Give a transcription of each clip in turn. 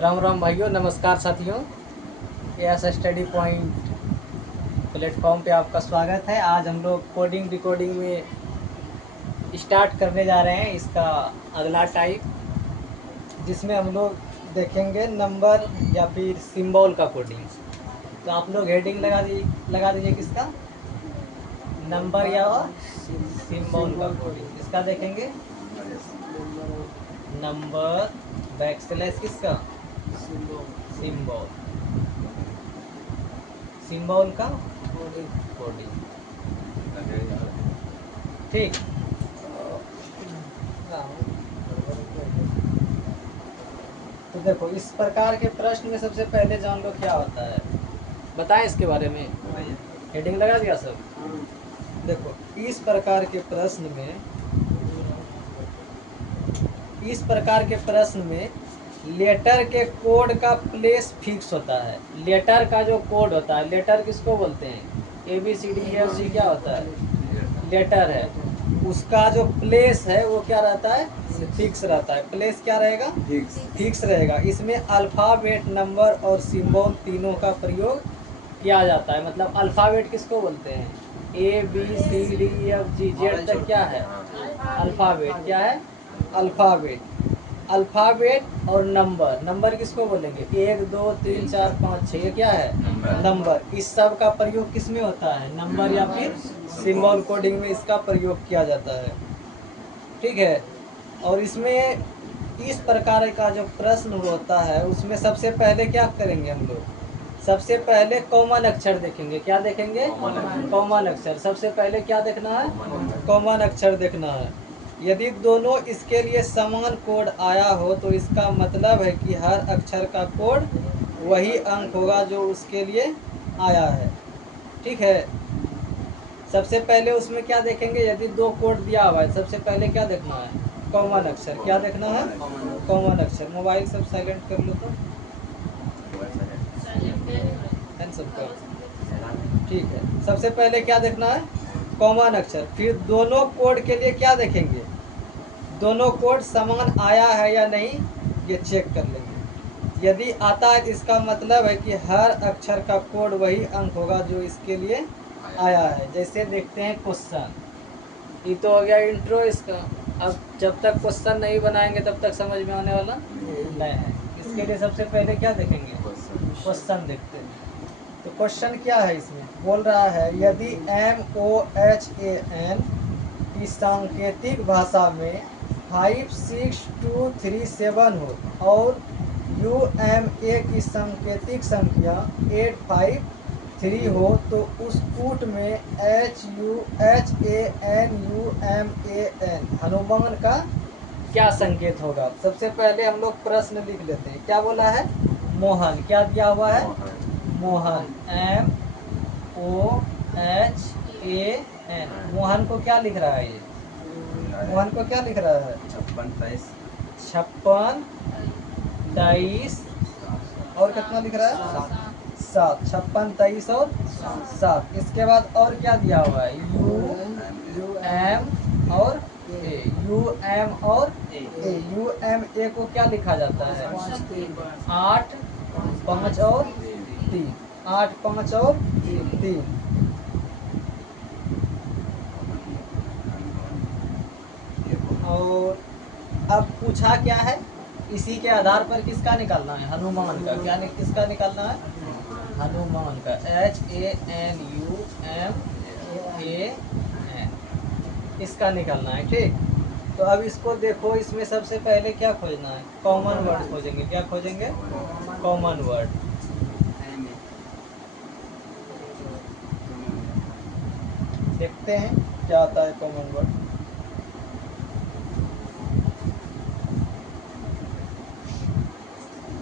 राम राम भाइयों, नमस्कार साथियों। एस स्टडी पॉइंट प्लेटफॉर्म पे आपका स्वागत है। आज हम लोग कोडिंग डिकोडिंग में स्टार्ट करने जा रहे हैं इसका अगला टाइप, जिसमें हम लोग देखेंगे नंबर या फिर सिंबल का कोडिंग। तो आप लोग हेडिंग लगा दीजिए किसका, नंबर या सिंबल का कोडिंग। इसका देखेंगे नंबर बैकस्लैश किसका, सिंबल सिंबल का कोडिंग। ठीक। तो देखो, इस प्रकार के प्रश्न में सबसे पहले जान लो क्या होता है, बताएं इसके बारे में। हेडिंग लगा दिया सब। देखो, इस प्रकार के प्रश्न में लेटर के कोड का प्लेस फिक्स होता है। लेटर का जो कोड होता है, लेटर किसको बोलते हैं, ABCDEFG क्या होता है, लेटर है। उसका जो प्लेस है वो क्या रहता है, फिक्स रहता है। प्लेस क्या रहेगा, फिक्स रहेगा। इसमें अल्फ़ाबेट, नंबर और सिंबल तीनों का प्रयोग किया जाता है। मतलब अल्फ़ाबेट किसको बोलते हैं, ABCDEFG तक क्या है, अल्फ़ाबेट। क्या है, अल्फ़ाबेट। अल्फ़ाबेट और नंबर किसको बोलेंगे, 1 2 3 4 5 6, ये क्या है, नंबर। इस सब का प्रयोग किस में होता है, नंबर या फिर सिंबल कोडिंग में इसका प्रयोग किया जाता है। ठीक है। और इसमें इस प्रकार का जो प्रश्न होता है उसमें सबसे पहले क्या करेंगे हम लोग, सबसे पहले कॉमन अक्षर देखेंगे। क्या देखेंगे, कॉमन अक्षर। सबसे पहले क्या देखना है, कॉमन अक्षर देखना है। यदि दोनों इसके लिए समान कोड आया हो तो इसका मतलब है कि हर अक्षर का कोड वही अंक होगा जो उसके लिए आया है। ठीक है। सबसे पहले उसमें क्या देखेंगे, यदि दो कोड दिया हुआ है, सबसे पहले क्या देखना है, कॉमन अक्षर। क्या देखना है, कॉमन अक्षर। मोबाइल सब साइलेंट कर लो तो सबका। ठीक है। सबसे पहले क्या देखना है, कॉमन अक्षर। फिर दोनों कोड के लिए क्या देखेंगे, दोनों कोड समान आया है या नहीं, ये चेक कर लेंगे। यदि आता है इसका मतलब है कि हर अक्षर का कोड वही अंक होगा जो इसके लिए आया है। जैसे देखते हैं क्वेश्चन, ये तो हो गया इंट्रो इसका। अब जब तक क्वेश्चन नहीं बनाएंगे तब तक समझ में आने वाला नहीं है। इसके लिए सबसे पहले क्या देखेंगे, क्वेश्चन देखते हैं। तो क्वेश्चन क्या है, इसमें बोल रहा है यदि MOHAN की सांकेतिक भाषा में 56237 हो और UMA की सांकेतिक संख्या 853 हो तो उस कूट में HUHANUMAN हनुमान का क्या संकेत होगा। सबसे पहले हम लोग प्रश्न लिख लेते हैं। क्या बोला है, मोहन। क्या दिया हुआ है, मोहन, MOHAN। मोहन को क्या लिख रहा है ये, मोहन को क्या लिख रहा है, 56 23 और कितना लिख रहा है, 7। 56 23 और 7। इसके बाद और क्या दिया हुआ है, UM और UM और UMA को क्या लिखा जाता है, 8 5 और 3। 8 5 और 3। और अब पूछा क्या है, इसी के आधार पर किसका निकालना है, हनुमान का। क्या किसका निकालना है, हनुमान का, HANUMAN, इसका निकालना है। ठीक। तो अब इसको देखो, इसमें सबसे पहले क्या खोजना है, कॉमन वर्ड खोजेंगे। क्या खोजेंगे, कॉमन वर्ड। देखते हैं क्या आता है कॉमन वर्ड।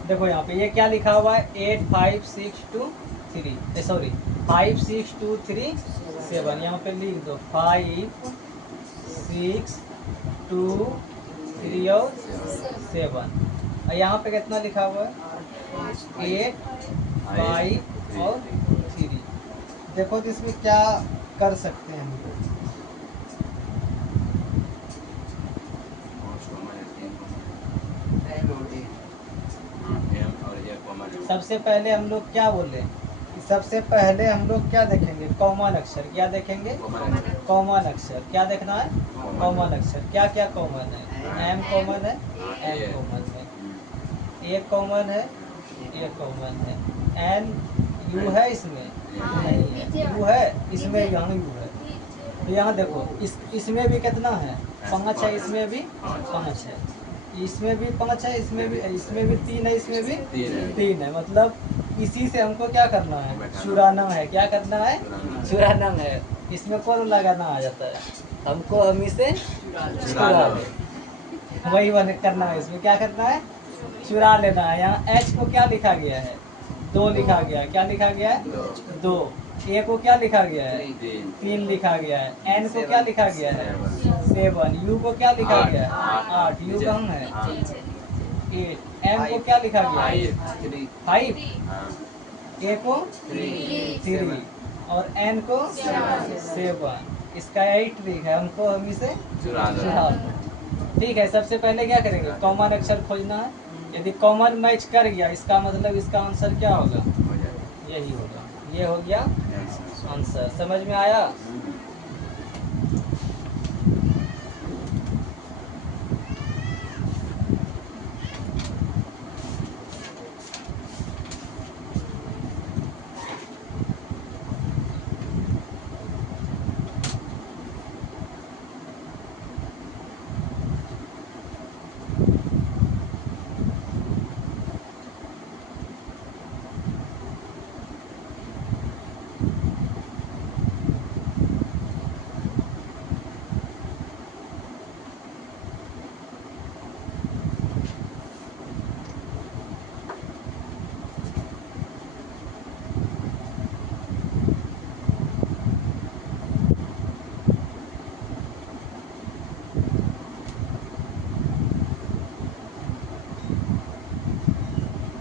देखो यहाँ पे ये क्या लिखा हुआ है, 85623, सॉरी 56237। यहाँ पे लिख दो 562 और 7। और यहाँ पे कितना लिखा हुआ है, 8 5 और 3। देखो तो इसमें क्या कर सकते हैं हम लोग। सबसे पहले हम लोग क्या बोले, सबसे पहले हम लोग क्या देखेंगे, कॉमन अक्षर। क्या देखेंगे, कॉमन अक्षर। क्या देखना है, कॉमन अक्षर। क्या क्या कॉमन है, एम कॉमन है, एन कॉमन है, ए कॉमन है, ए कॉमन है, एन यू है इसमें नहीं है, यू है इसमें, यहाँ यू है। तो यहाँ देखो इसमें भी कितना है, 5 है, इसमें भी 5 है, इसमें भी 5 है, इसमें भी 3 है, इसमें भी 3 है। मतलब इसी से हमको क्या करना है, चुराना है। क्या करना है, चुराना है। इसमें कौन लगाना आ जाता है, हमको हम इसे चुरा ले, वही करना है। इसमें क्या करना है, चुरा लेना है। यहाँ एच को क्या लिखा गया है, 2 लिखा गया है। क्या लिखा गया है, 2। ए को क्या लिखा गया है, 3 लिखा गया है। एन को क्या लिखा गया है, 7। यू को क्या लिखा गया है, 8। यू कहाँ है, 8। एम को क्या लिखा गया है, 5। ए को 3 और एन को 7। इसका 8 ट्रिक है, हमको हम इसे चुरा लें। ठीक है, सबसे पहले क्या करेंगे, कॉमन अक्षर खोजना है। यदि कॉमन मैच कर गया, इसका मतलब इसका आंसर क्या होगा, यही होगा। ये हो गया आंसर। समझ में आया।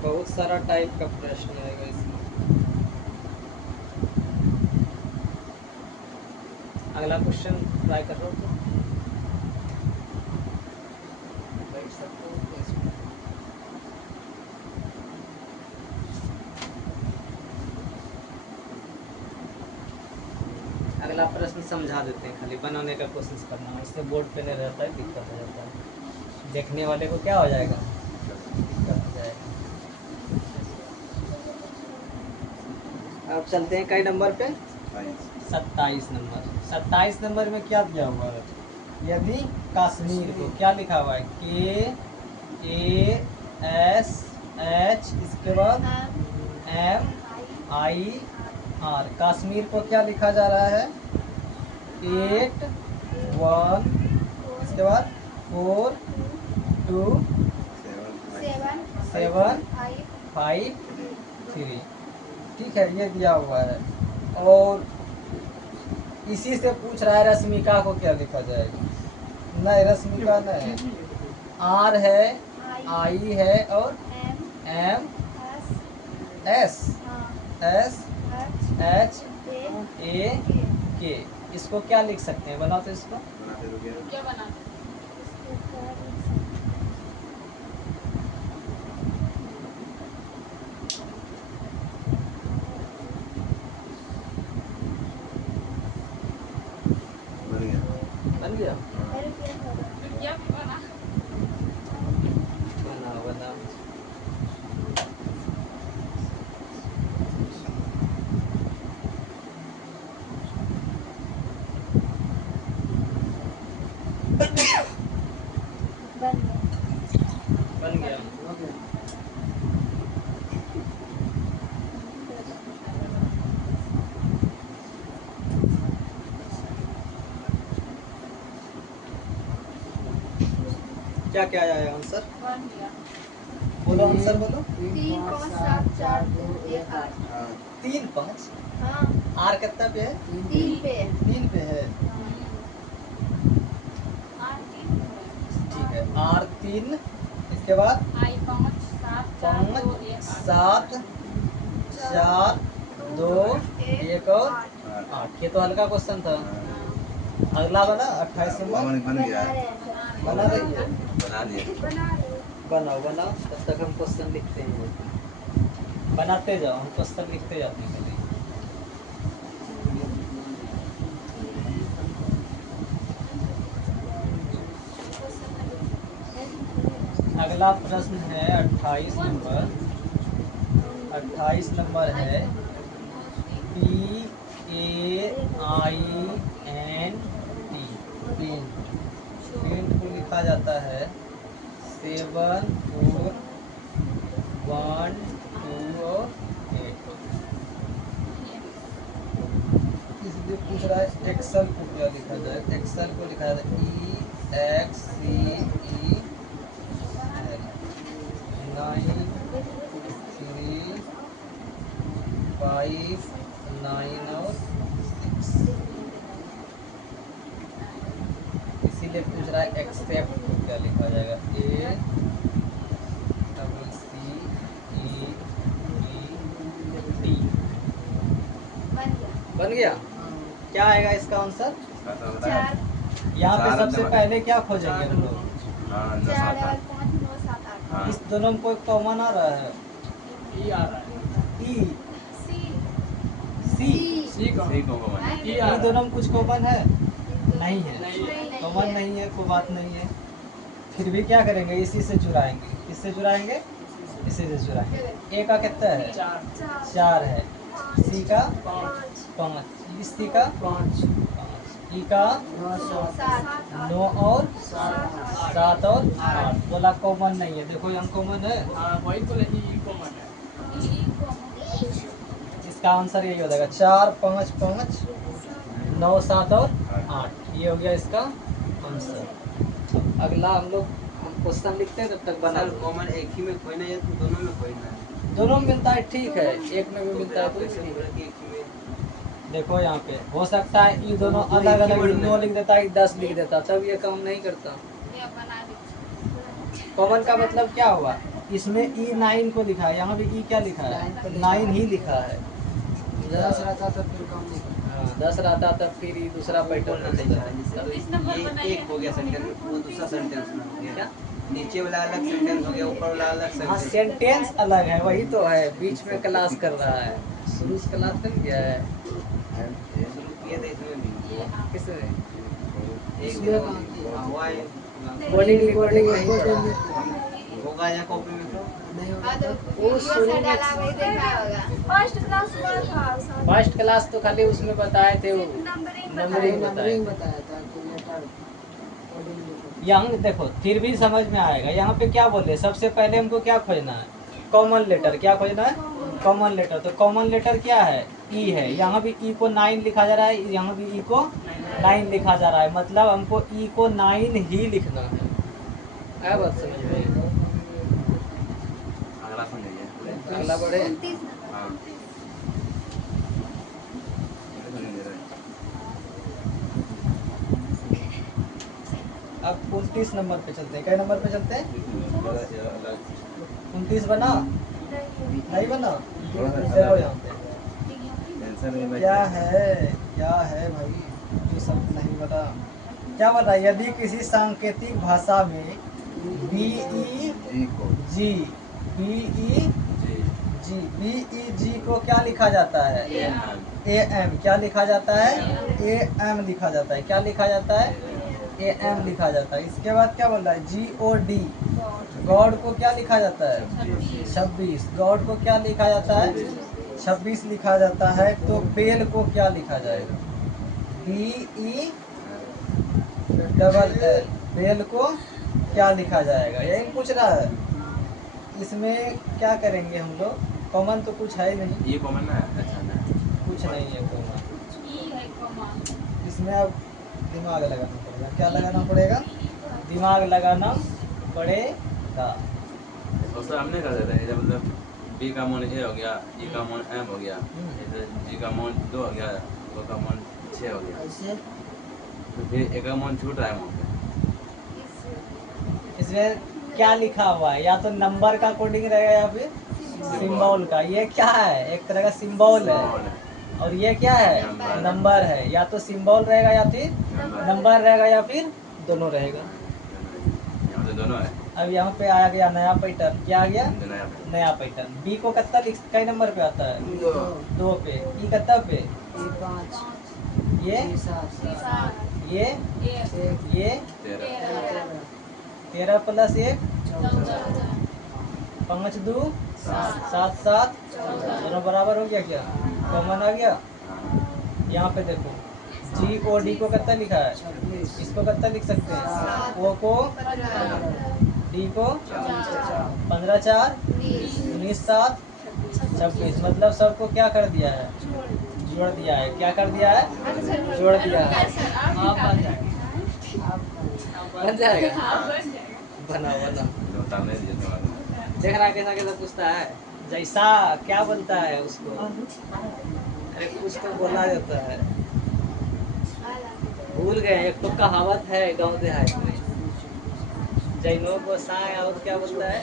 बहुत सारा टाइप का प्रश्न आएगा इसमें। अगला क्वेश्चन ट्राई कर रहा हूँ तो बैठ सकते हो तो इसमें। अगला प्रश्न समझा देते हैं, खाली बनाने का कोशिश करना, इससे बोर्ड पे नहीं रहता है, दिक्कत हो जाता है, देखने वाले को क्या हो जाएगा, दिक्कत हो जाएगा। अब चलते हैं कई नंबर पे, 27 नंबर। 27 नंबर में क्या दिया हुआ है, यदि कश्मीर को क्या लिखा हुआ है, KASH, इसके बाद MIR। कश्मीर को क्या लिखा जा रहा है, 8 1, इसके बाद 4 2 7 5 3। ठीक है, ये दिया हुआ है। और इसी से पूछ रहा है रश्मिका को क्या लिखा जाएगा। नहीं, रश्मिका नहीं, R है, I है और MSHAK। इसको क्या लिख सकते हैं, बनाओ तो इसको। क्या बना, बन गया, क्या बना, बनाओ बनाओ। बन गया। क्या क्या आया आंसर, बन गया। बोलो आंसर बोलो। 3 5 7 4 2 1 8। 3 5, हाँ, R कितना पे है, 3 पे। 3 पे है। ठीक है, R 3, इसके बाद 5 7 4 2 1 7 4 2 1 और 8। ये तो हल्का क्वेश्चन था। अगला बना 28 नंबर, बन गया, बना रही है, बना दिया। बना रहे हो। बनाओ बनाओ, तब तक हम क्वेश्चन लिखते हैं। बनाते जाओ, हम क्वेश्चन लिखते जाते हैं खाली। अगला प्रश्न है 28 नंबर। 28 नंबर है PAINT। पेंट को लिखा जाता है 7 4 1 2 और 8। इसलिए पूछ रहा है एक्सेल को क्या लिखा जाए। एक्सेल को लिखा जाता है EXCEL 9 3 5 9 और 6। इसीलिए पूछ रहा है एक्सेप्ट को क्या लिखा जाएगा। ACCEPT। बन गया। क्या आएगा इसका आंसर? 4 यहाँ पे सबसे पहले क्या खोजेंगे हम लोग? 4 5 9 7 8 इस दोनों में कोई कॉमन आ रहा है? ई आ रहा है। ई सी सी सी को ई ये दोनों में कुछ कॉमन है? नहीं है, नहीं है। कॉमन नहीं है, कोई बात नहीं है। फिर भी क्या करेंगे, इसी से चुराएंगे। किससे चुराएंगे? इसी से चुराएंगे। ए का कितना है? 4 है। सी का 5, सी का 5, ई का 9 और 7 और 8। बोला कॉमन नहीं है। देखो यहाँ कॉमन है। हाँ वही तो नहीं, ई कॉमन है। इसका आंसर यही हो जाएगा 4 5 5 9 7 और 8। ये हो गया इसका आंसर। अगला हम लोग क्वेश्चन लिखते हैं, तब तक बना लो। कॉमन एक ही में खोजना है तो दोनों में खोजना है। दोनों में मिलता है, ठीक है। एक में भी मिलता है तो एक ठीक है। ही में देखो यहाँ पे हो सकता है ये दोनों अलग अलग 9 लिख देता है, 10 लिख देता, तब ये काम नहीं करता। ये बना दीजिए। कॉमन का मतलब क्या हुआ? इसमें E9 को लिखा है, यहाँ भी E क्या लिखा है? 9 ही लिखा है। 10 रहता तो फिर काम नहीं करता। हाँ 10 रहता तब फिर ये दूसरा पैटर्न बोलना नहीं चाहिए। इस नंबर ये बनाइए। एक हो गया सेंटेंस, वो दूसरा सेंटेंस में हो गया। नीचे वाला अलग सेंटेंस हो गया, ऊपर वाला अलग हाँ सेंटेंस। सेंटेंस अलग है, वही तो है। बीच में क्लास कर रहा है, शुरू से क्लास कर गया है। शुरू किए थे इसमें भी। किसने? एक हुआ है कोडिंग रिकॉर्डिंग नहीं पड़ा है। होगा या कॉपी में तो फर्स्ट क्लास हुआ था फर्स्ट क्लास तो खाली उसमें बताए थे वो नंबरिंग बताए। बताया था कि लेटर यहाँ देखो फिर भी समझ में आएगा। यहाँ पे क्या बोले, सबसे पहले हमको क्या खोजना है? Common letter. क्या खोजना है? Common letter. तो कॉमन लेटर क्या है? ई है। यहाँ भी ई को 9 लिखा जा रहा है, यहाँ भी ई को 9 लिखा जा रहा है। मतलब हमको ई को 9 ही लिखना है। क्या बात समझ में? अगला समझिए। अगला बढ़े। हाँ अब 29 नंबर पे चलते हैं। क्या नंबर पे चलते हैं? 29 बना? नहीं बना? देखो यहाँ पे क्या है भाई, जो सब नहीं बता। क्या बता? यदि किसी सांकेतिक भाषा में BEG को क्या लिखा जाता है? AM। क्या लिखा जाता है? AM लिखा जाता है। क्या लिखा जाता है? AM लिखा जाता है। इसके बाद क्या बोल रहा है? GOD। गॉड को क्या लिखा जाता है? 26। गॉड को क्या लिखा जाता है? 26 लिखा जाता है। तो बेल को क्या लिखा जाएगा? BELL। बेल को क्या लिखा जाएगा? यही पूछ रहा है। इसमें क्या करेंगे हम लोग? कॉमन तो कुछ है ही नहीं, ये कॉमन ना है। अच्छा ना कुछ नहीं है कॉमन। ई है कॉमन। इसमें अब दिमाग लगाना पड़ेगा। क्या लगाना पड़ेगा? दिमाग लगाना पड़ेगा। उसका हमने कर देता है। मतलब बी का मान ए हो गया, ई का मान एम हो गया, जी का मान 2 हो गया, ओ का मान 6 हो गया। तो फिर एक का मान छूट रहा है वहाँ पे। इसमें क्या लिखा हुआ है? या तो नंबर का कोडिंग रहेगा या फिर सिंबल का। ये क्या है? एक तरह का सिंबल है। और ये क्या है? नंबर है। या तो सिंबल रहेगा या फिर नंबर रहेगा या फिर दोनों रहेगा। यहाँ तो दोनों है। अब यहाँ पे आ गया नया पैटर्न, क्या आ गया? जो नया पे नया पैटर्न। बी को कितना लिख, कई नंबर पे आता है? 2 पे। ई कितना पे? ये ये ये 13 प्लस 1 5 2 7 7 दोनों बराबर हो गया क्या? कॉमन आ गया। यहाँ पे देखो जी ओ डी को कितना लिखा है? इसको कितना लिख सकते हैं? ओ को डी को 15 4 19 7 26, मतलब सबको क्या कर दिया है? जोड़ दिया है। क्या कर दिया है? जोड़ दिया है। आप बन जाएंगे। बन जाएगा। आप बन जाएंगे। बनाओ बनाओ। जो ताने दिए तो देख रहा कैसा कैसा पूछता है, जैसा क्या बोलता है उसको? अरे कुछ तो बोला जाता है, भूल गए। एक तो कहावत है गांव देहात में, जैनों को साय और क्या बोलता है?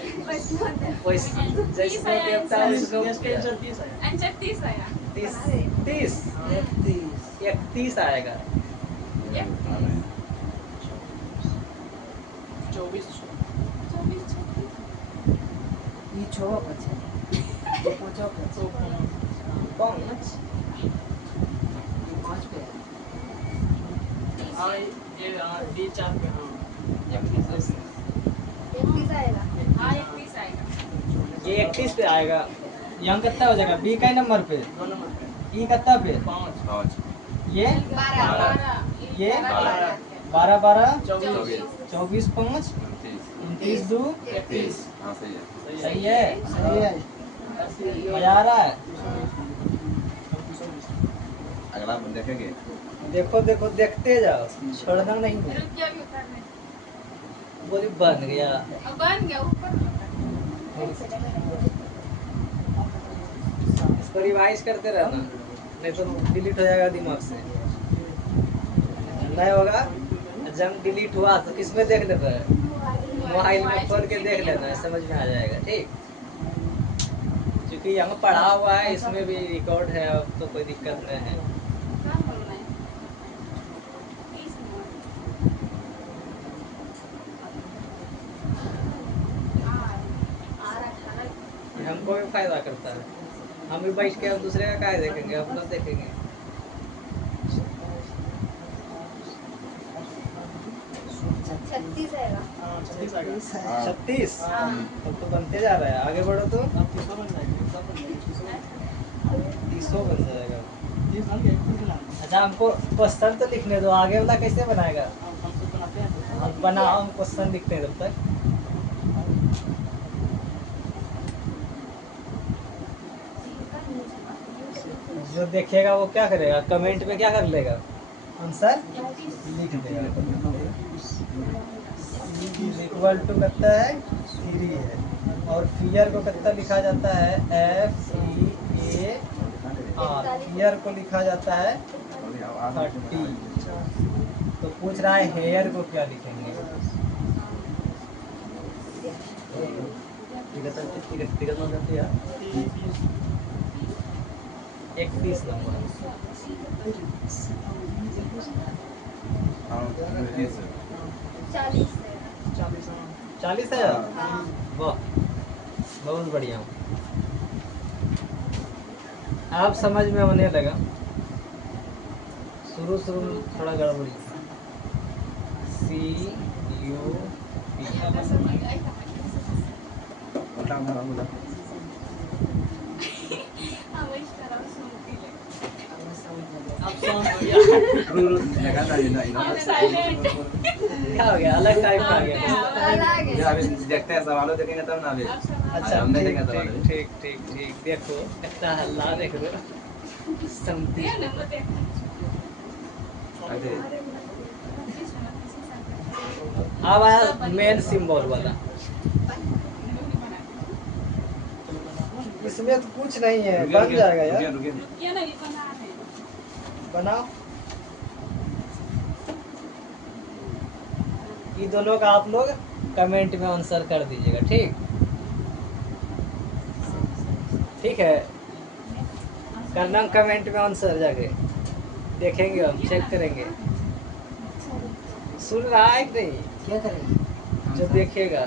जैसनो देवता उसको 31 है। 30 31 आएगा। 24 पाँच हाँ ये डी 4 पे हाँ 31 आएगा। हाँ 31 आएगा। ये 31 पे आएगा। यहाँ कितना हो जाएगा? बी का नंबर पे, 2 नंबर पे ई कितना पे? 5 पाँच ये 12 ये 12 12 12 24 24 5 29 2 31 हाँ सही है। सही है। मजा आ रहा है? अगला हम देखेंगे। देखो देखो देखते जाओ, छोड़ना नहीं है। रुक जा, अभी उतारने। बोली बन गया। अब बन गया ऊपर। इसको रिवाइज करते रहना, नहीं तो डिलीट हो जाएगा दिमाग से। नहीं होगा, जब डिलीट हुआ तो किसमें देख लेता है? मोबाइल में खोल के देख लेना है, समझ में आ जाएगा। ठीक, क्योंकि यहाँ पढ़ा हुआ है, इसमें भी रिकॉर्ड है, अब तो कोई दिक्कत नहीं है। क्या बोलना है? 30 ये हमको भी फायदा करता है। हम भी बैठ के अब दूसरे का क्या देखेंगे, अपना देखेंगे। 36 आएगा। 36 तब तो बनते जा रहा है। आगे बढ़ो तो 30 बन जाएगा। अच्छा, हमको क्वेश्चन तो लिखने दो, आगे वाला कैसे बनाएगा? अब बनाओ, हम क्वेश्चन लिखते हैं तब तक। जो देखेगा वो क्या करेगा? कमेंट में क्या कर लेगा? आंसर लिख देगा। इक्वल टू कितना है? 3 है। और फियर को कितना लिखा जाता है? FEAR। फियर को लिखा जाता है 30। तो पूछ रहा है हेयर को क्या लिखेंगे? 31 नंबर। हाँ 40 40 है। वाह, बहुत बढ़िया। आप समझ में आने लगा। शुरू में थोड़ा गड़बड़ी। CUP। अब समझ हो गया। क्या हो गया? अलग टाइप का आ गया। ये अभी देखते हैं, सवालों देखेंगे तब ना अभी। अच्छा, हमने ठीक देखा सवाल अभी। ठीक ठीक ठीक। देखो कितना हल्ला, देख लो। समझी। ऐसे अब आया मेन सिंबल वाला। इसमें तो कुछ नहीं है, बन जाएगा यार। रुकिए ना, ये बना है। बनाओ। ये दोनों का आप लोग कमेंट में आंसर कर दीजिएगा। ठीक ठीक है, करना कमेंट में आंसर जाके देखेंगे, हम चेक करेंगे। सुन रहा है कि नहीं? क्या करेंगे? जो देखेगा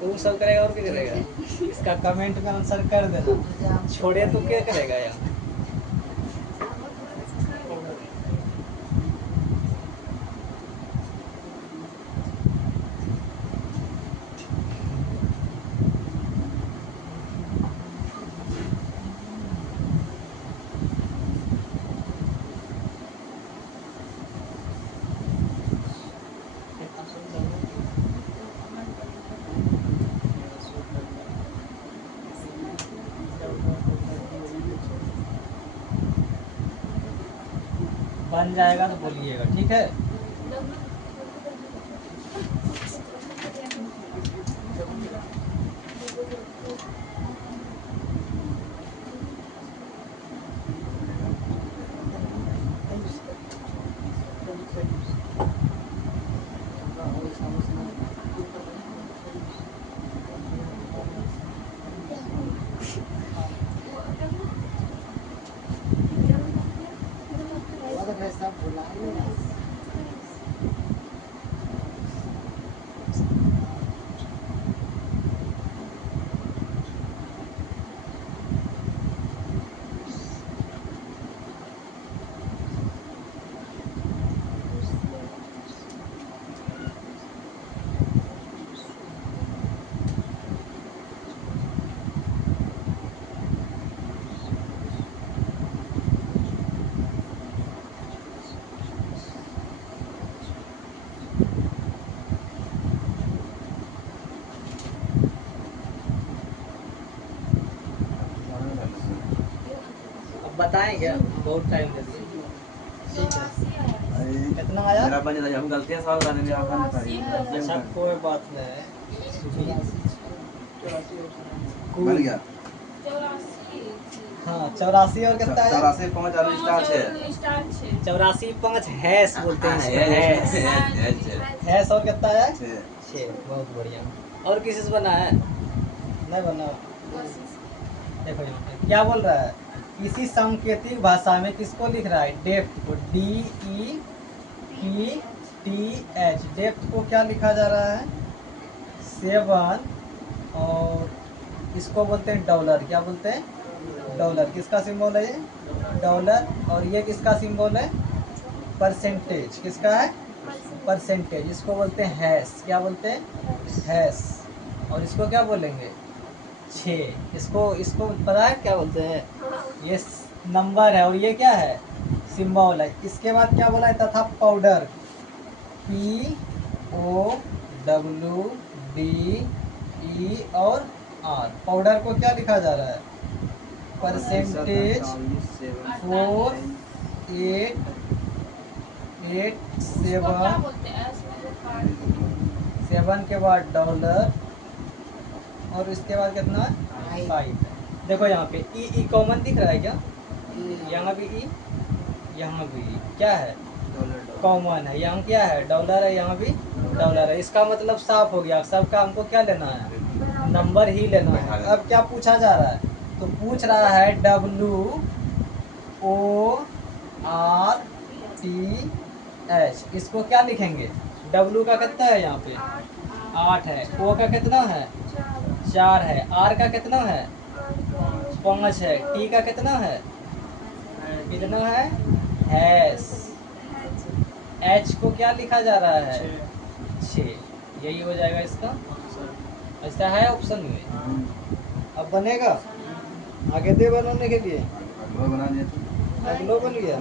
तो वो सब करेगा और क्या करेगा? इसका कमेंट में आंसर कर देना, छोड़े तो क्या करेगा यहाँ? बन जाएगा तो बोलिएगा, ठीक है? बताएं क्या? बहुत टाइम दे दिए। ठीक है, कितना आया? मेरा बन जाता है, हम गलतियां सॉल्व कर देंगे आपका ना करिए। अच्छा कोई बात नहीं। बन गया। 84 हाँ 84 और कितना है? 84 5 और स्टार 6 स्टार 6 84 5 हैश बोलते हैं इसको, हैश और कितना है? 6। बहुत बढ़िया। और किसी से बना है? नहीं बना। देखो यहाँ पे क्या बोल रहा है? किसी सांकेतिक भाषा में किसको लिख रहा है? डेप्थ को, DEPTH। डेप्थ को क्या लिखा जा रहा है? 7। और इसको बोलते हैं डॉलर। क्या बोलते हैं? डॉलर। किसका सिंबल है ये? डॉलर। और ये किसका सिंबल है? परसेंटेज। किसका है? परसेंटेज। इसको बोलते हैं हैश। क्या बोलते हैं? हैश। और इसको क्या बोलेंगे? 6। इसको पता है क्या बोलते हैं? ये नंबर है और ये क्या है? सिंबल है। इसके बाद क्या बोला है? तथा पाउडर, POWDE और R। पाउडर को क्या लिखा जा रहा है? परसेंटेज 4 8 8 उसको क्या 7 बोलते हैं? इसमें जो कार्ड 7 के बाद डॉलर और इसके बाद कितना है? 5। देखो यहाँ पे ई कॉमन दिख रहा है क्या? यहाँ भी ई, यहाँ भी ई। क्या है? कॉमन है। यहाँ क्या है? डॉलर है, यहाँ भी डॉलर है। इसका मतलब साफ हो गया। सबका हमको क्या लेना है? नंबर ही लेना है। अब क्या पूछा जा रहा है? तो पूछ रहा है WORTH। इसको क्या लिखेंगे? W का कितना है यहाँ पे? 8 है। O का कितना है? 4 है। R का कितना है? 5 है। T का कितना है? कितना है? हैश। H को क्या लिखा जा रहा है? 6। यही हो जाएगा इसका। ऐसा है ऑप्शन में। अब बनेगा आगे दे बनाने के लिए। वो बना दिया तो अगलो बन गया।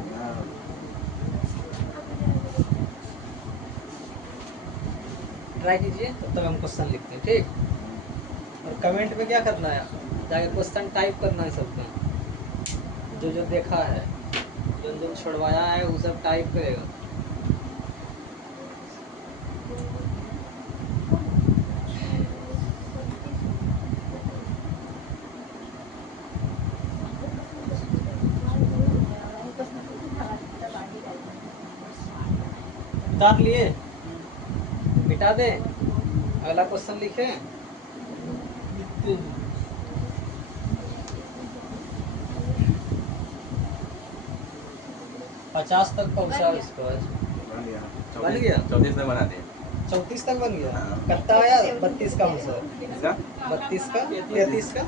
ट्राई कीजिए, तब तक हम क्वेश्चन लिखते हैं, ठीक? और कमेंट में क्या करना है? जाके क्वेश्चन टाइप करना है सबका, जो देखा है, जो छोड़वाया है वो सब टाइप करेगा। उतार लिए? मिटा दे? अगला क्वेश्चन लिखे? 50 तक पहुंचा इसको आज। बन गया। बन गया? 34 में बना दिया। 34 तक बन गया। हाँ। कितना आया 32 का आंसर? इसका 32 का 33 का।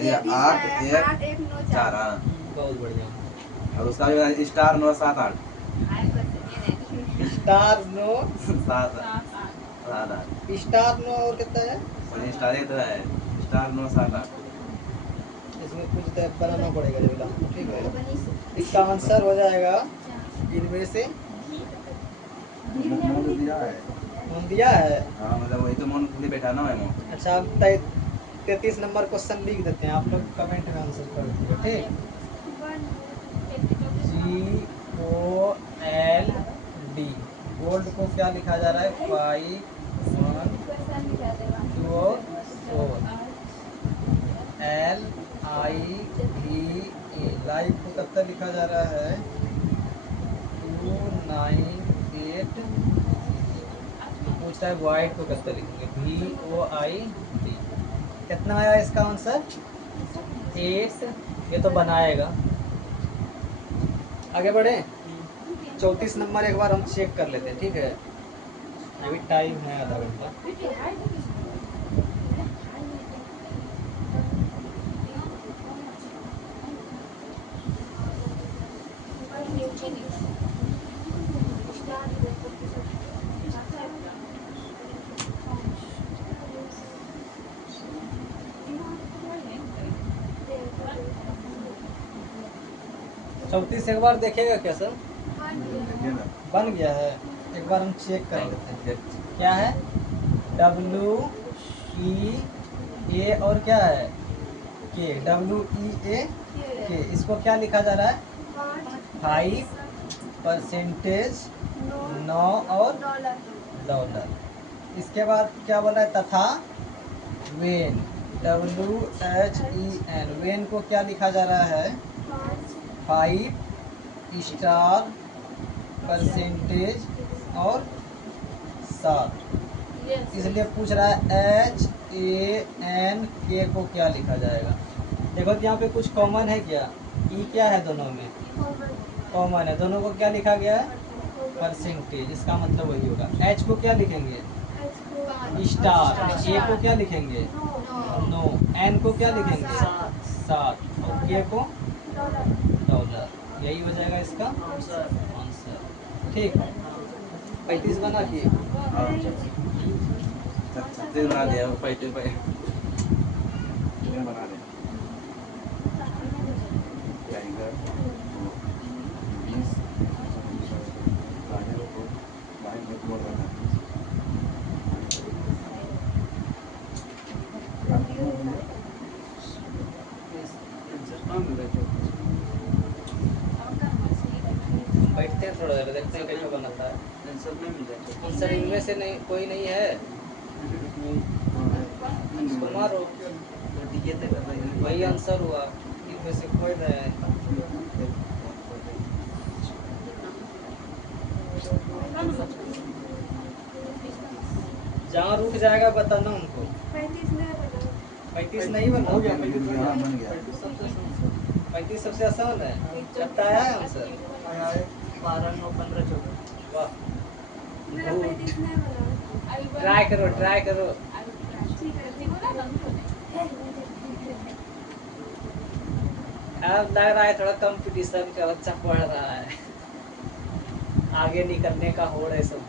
ये 8 1 8 1 9 4 4 हाँ। बहुत बढ़िया। और उसका भी स्टार 9 7 8 स्टार 9 7 8 स्टार 9 और कितना है? स्टार एक तरह है स्टार 9 7 8 इसमें कुछ तो बनाना पड़ेगा जब हमको, ठीक है। इसका आंसर हो जाएगा इनमें से मोन दिया है। कौन दिया है? हाँ मतलब वही तो मोन खुली बैठा ना मैं अच्छा, हम 33 नंबर क्वेश्चन लिख देते हैं, आप लोग कमेंट में आंसर कर दीजिए, ठीक। GOLD गोल्ड को क्या लिखा जा रहा है? 5 1 2 4 LIVE लाइव को कितना लिखा जा रहा है? 298। पूछ रहा है वाइट को कितना लिखेंगे? VOID। कितना आया इसका आंसर? 8। ये तो बनाएगा। आगे बढ़े। 34 नंबर एक बार हम चेक कर लेते हैं, ठीक है। अभी टाइम है आधा घंटा। चौतीस एक बार देखेगा क्या सर? देखिए ना बन गया है। एक बार हम चेक कर लेते हैं। क्या है? WEA और क्या है? K। WEA K। इसको क्या लिखा जा रहा है? 5% 9 और डॉलर। इसके बाद क्या बोला है? तथा वेन WHEN वेन को क्या लिखा जा रहा है? 5% और 7। इसलिए पूछ रहा है HANK को क्या लिखा जाएगा? देखो तो यहाँ पे कुछ कॉमन है क्या? ई क्या है दोनों में? कॉमन है। दोनों को क्या लिखा गया है? परसेंटेज। इसका मतलब वही होगा। H को क्या लिखेंगे? स्टार। A को क्या लिखेंगे? नो। N को क्या लिखेंगे? 7। और K को डॉलर। यही हो जाएगा इसका आंसर। ठीक है। 35 बना दिए। छत्तीस बना दिया पैसे पे बना दे टाइगर 20 गाने को लाइन में बोल रहा बैठते हैं थोड़ा देर, देखते हैं कैसे बनाता है। आंसर इनमें से नहीं, कोई नहीं है। इसको मारो, वही आंसर हुआ। इनमें से कोई नहीं है। जहाँ रुक जाएगा बताना उनको। 35 नहीं बना। बन गया 35 सबसे आसान है। कितना आया है आंसर? 12 9 15 14। वाह, ट्राई करो, ट्राई करो। अब लग रहा है थोड़ा कंपटीशन का बच्चा पढ़ रहा है, आगे निकलने का होड़ है सब।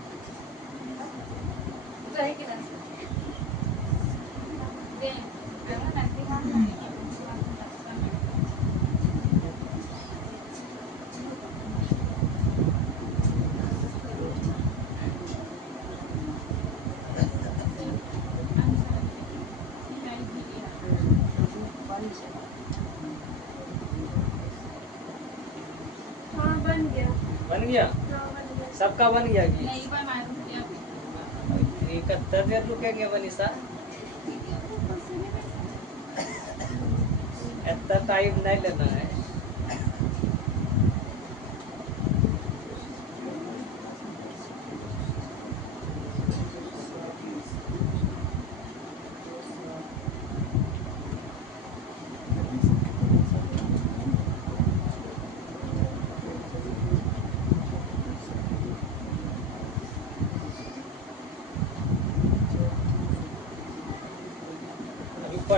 बन गया सबका? बन गया कि 71 देर रुकेंगे मनीषा? इतना टाइम नहीं लेना है।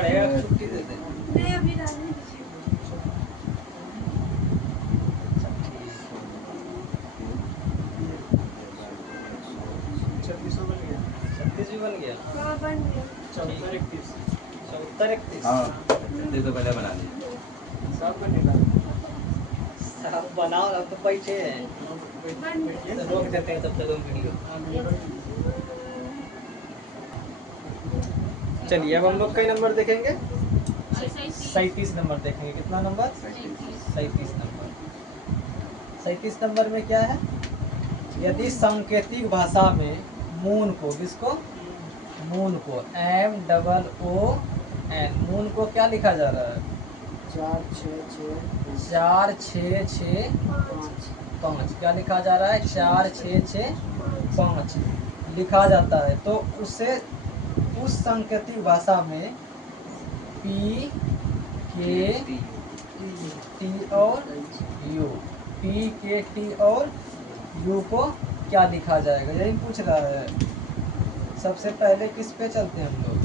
पड़ेगा, छुट्टी दे दे। नहीं अभी डालने दीजिए। छब्बीसों बन गया। 36 भी बन गया। हाँ बन गया। 74 31 74 31 हाँ छत्तीस तो पहले बना दिए। सब बनेगा। आप बनाओ ना, तो बैठे हैं बन गया। तो रोक देते हैं तब तक हम वीडियो। चलिए अब हम लोग कई नंबर देखेंगे, 37 नंबर देखेंगे। कितना नंबर? 37 नंबर। 37 नंबर में क्या है? यदि सांकेतिक भाषा में मून को, किसको? मून को MOON, मून को क्या लिखा जा रहा है? 4 6 4 6 6 5। क्या लिखा जा रहा है? 4 6 6 5 लिखा जाता है। तो उसे उस सांकेतिक भाषा में P K T और U, P K T और U को क्या लिखा जाएगा, यही पूछ रहा है। सबसे पहले किस पे चलते हैं हम लोग?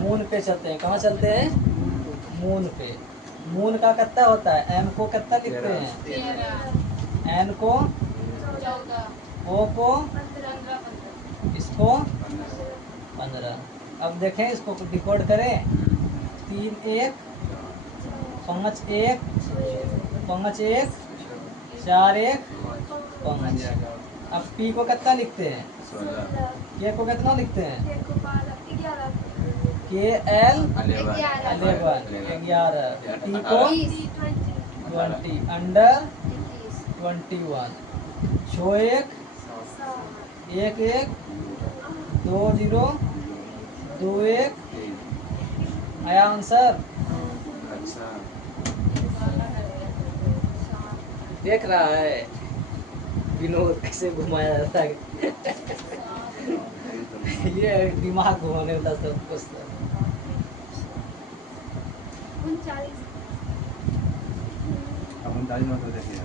मून पे चलते हैं। कहाँ चलते हैं? मून पे। मून का कितना होता है? M को कितना लिखते हैं? 13 N को, 14 O को, 15 इसको 15। अब देखें, इसको डिकोड करें। 3 1 5 1 5 1 4 1 5। अब P को कितना लिखते हैं? 16 K को कितना लिखते हैं? 11 K L 11 11 11। T को 20 20 अंडर 21। छो 1 1 1 2 0 2 1। आया आंसर? अच्छा देख रहा है विनोद कैसे घुमाया जाता है। ये दिमाग घुमाने वाला सब कुछ। 39 अब हम 40 मतलब देखिए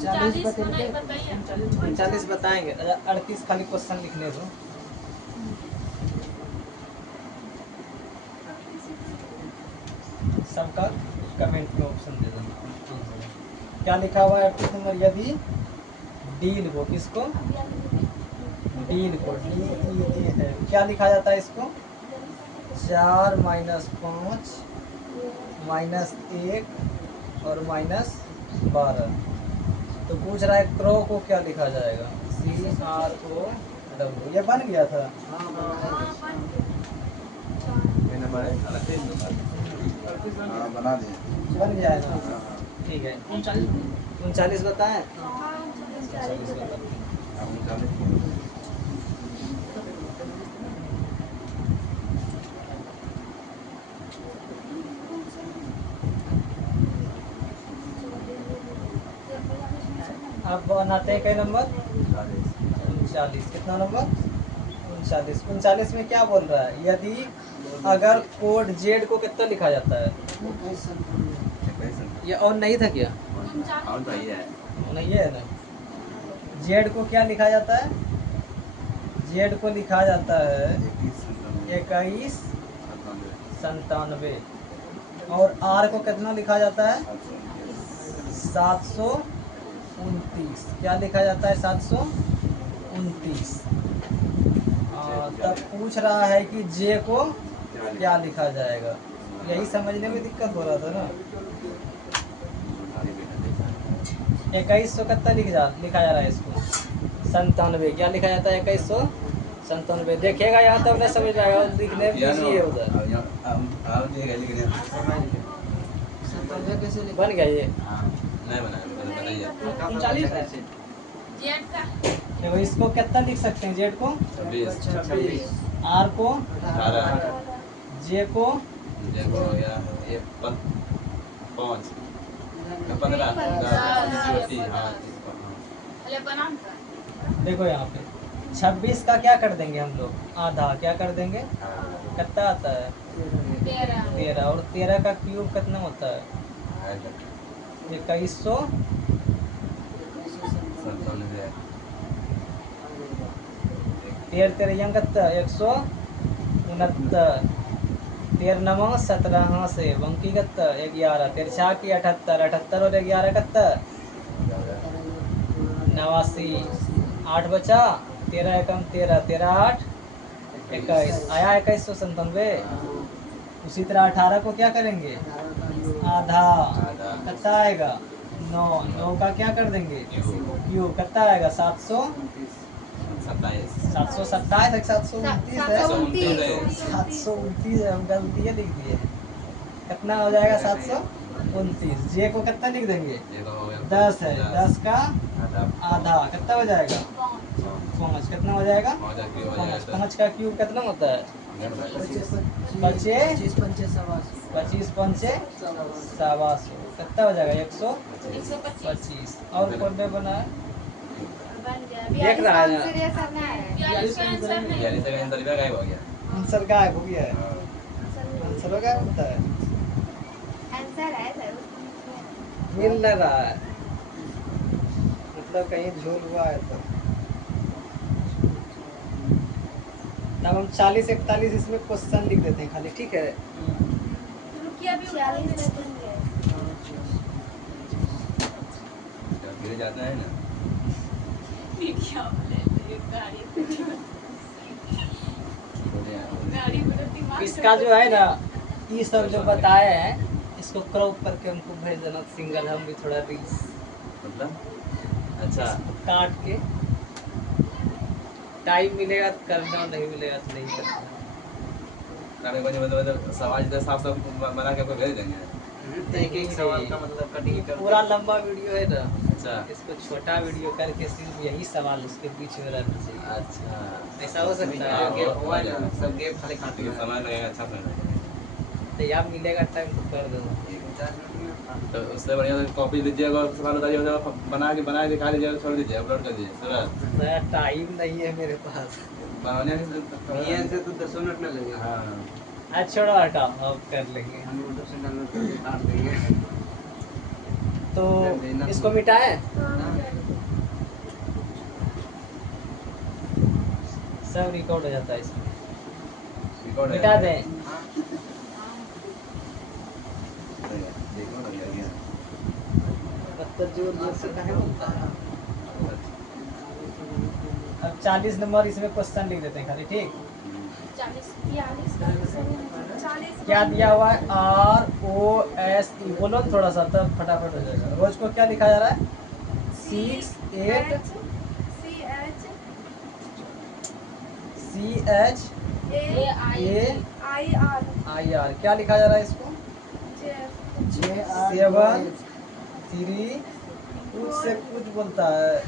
37 39 बताइए। 39 बताएंगे। 38 खाली क्वेश्चन लिखने दो। सबका कमेंट में ऑप्शन दे देना। क्या लिखा हुआ है 38 नंबर? यदि डील को, किसको? डील को DEA है, क्या लिखा जाता है इसको? 4 -5 -1 और -12। तो पूछ रहा है क्रो को क्या लिखा जाएगा? CRO। ये बन गया था। ये नंबर है 38 नंबर। हाँ बना दिए। बन गया है ना? ठीक है। 39 बताएं। 39 बताएं। अब 39 अब बनाते हैं कई नंबर? 40 39। कितना नंबर? 39। 39 में क्या बोल रहा है? यदि अगर कोड जेड को कितना लिखा जाता है? 21 ये और नहीं था क्या? और तो ये है नहीं है ना? जेड को क्या लिखा जाता है? जेड को लिखा जाता है 21 97। और आर को कितना लिखा जाता है? 729। क्या लिखा जाता है? 729। तब पूछ रहा है कि जे को क्या लिखा जाएगा। यही समझने में दिक्कत हो रहा था ना। 2100 कितना लिखा जा रहा है इसको? 97। क्या लिखा जाता है? 2197। देखिएगा यहाँ तब नहीं समझ आएगा, लिखने में दीजिए उधर। बन गया ये? नहीं बनाया बताइए 39 है। जेड का देखो इसको कितना लिख सकते हैं? जेड को 26 आर को 18 जे को देखो हो गया ये 5 15 अरे बनाम का देखो यहाँ पे 26 का क्या कर देंगे हम लोग? आधा। क्या कर देंगे? कितना आता है? 13। और 13 का क्यूब कितना होता है? 2100। 13 13 कितना 169, 13 9 17 से बंकी कितना 11, 13 6 की 78, 78 और 11 कितना 89, 8 बचा, 13 एकम 13, 13 8 21 आया 2197। उसी तरह 18 को क्या करेंगे आधा, कितना आएगा 9, 9 का क्या कर देंगे क्यू, कितना आएगा 727, 727 729 है, 729 हम गलती है लिख दिए। कितना हो जाएगा 729। जे को कितना लिख देंगे 10 है, 10 का आधा कितना हो जाएगा 5, कितना हो जाएगा 5, 5 का क्यूब कितना होता है 25 पंचे 125, कितना हो जाएगा 125। और कौन पे बना है बन गया। देख रहा है ना? आंसर ये करना है 42 का आंसर नहीं। आंसर गायब हो गया है, आंसर गायब होता है, आंसर है सर मिल नहीं रहा है, मतलब कहीं झोल हुआ है तो। तब हम 40 41 इसमें क्वेश्चन लिख देते हैं खाली, ठीक है। रुकिए अभी उठा 40 देना। सेकंड है जाता है ना ये क्या बोले ये गाड़ी गाड़ी में दिमाग इसका जो है ना ये सब जो बताए हैं इसको क्रॉप करके हमको भेज देना सिंगल, हम भी थोड़ा रील्स मतलब अच्छा काट के, टाइम मिलेगा तो करना, नहीं मिलेगा तो नहीं करना। मतलब सवाल जितना साफ साफ बना के आपको भेज देंगे। एक एक सवाल का मतलब कटिंग कर पूरा लंबा वीडियो है ना, अच्छा इसको छोटा वीडियो करके सिर्फ यही सवाल उसके बीच में रहना चाहिए, अच्छा ऐसा हो सकता है। गेप हुआ ना सब गेप खाली ठीक काटने है, समय लगेगा अच्छा समय लगेगा। तो यार मिलेगा टाइम तो कर दूंगा। तो उससे बढ़िया तो कॉपी दीजिएगा, सवाल उतारिए, बना के दिखा दीजिएगा, छोड़ दीजिए, अपलोड कर दीजिए सूरज। नया टाइम नहीं है मेरे पास। बनाने ये से तो 10 मिनट में लगेगा। हाँ आज छोड़ो हटाओ, अब कर लेंगे। हम यूट्यूब से डाउनलोड करके काट देंगे। तो इसको मिटाएं, सब रिकॉर्ड हो जाता है इसमें, रिकॉर्ड मिटा दें। देखो ना क्या मतलब जोर जोर से कहे बोलता है। अब 40 नंबर इसमें क्वेश्चन लिख देते हैं खाली, ठीक। 40 42 का आंसर है 40 क्या दिया हुआ है ROSE, बोलो ना थोड़ा सा तब फटाफट हो जाएगा। रोज को क्या लिखा जा रहा है 6 8 CH AIR, क्या लिखा जा रहा है इसको 7 3 कुछ से कुछ बोलता है,